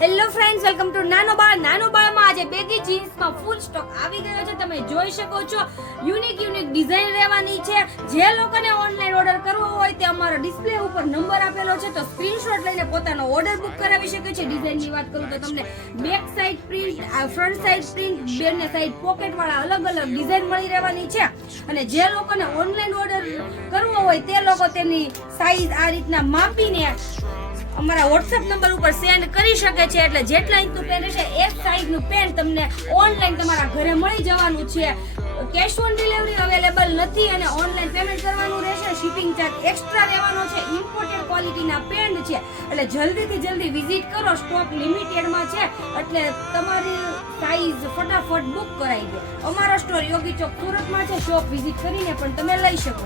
Hello friends, welcome to નાનો બાળમાં આજે baggy જીન્સમાં ફૂલ stock આવી ગયો છે. તમે જોઈ શકો છો યુનિક ડિઝાઇન રહેવાની છે. જે લોકોને ઓનલાઈન ઓર્ડર કરવો હોય તે અમારો ડિસ્પ્લે ઉપર નંબર આપેલો છે, તો સ્ક્રીનશોટ લઈને પોતાનો ઓર્ડર બુક કરાવી શકે છે. ડિઝાઇનની વાત કરું તો તમને back side print, front side print, બંને સાઈડ પોકેટ વાળા અલગ ડિઝાઇન મળી રહેવાની છે. અને જે લોકોને ઓનલાઈન ઓર્ડર કરવો હોય તે લોકો તેની સાઈઝ આ રીતના માપીને અમારા WhatsApp નંબર ઉપર સેન્ડ કરી શકે છે. એટલે જેટલા ઇંચનું પેન્ટ હશે એ સાઈઝનું પેન્ટ તમને ઓનલાઈન તમારા ઘરે મળી જવાનું છે. કેશ ઓન ડિલિવરી અવેલેબલ નથી અને ઓનલાઈન પેમેન્ટ કરવાનું રહેશે. શિપિંગ ચાર્જ એક્સ્ટ્રા રહેવાનો છે. ઇમ્પોર્ટેડ ક્વોલિટીના પેન્ટ છે એટલે જલ્દીથી જલ્દી વિઝિટ કરો. સ્ટોક લિમિટેડમાં છે એટલે તમારી સાઈઝ ફટાફટ બુક કરાવી દો. અમારો સ્ટોર યોગી ચોક સુરતમાં છે. શોપ વિઝિટ કરીને પણ તમે લઈ શકો.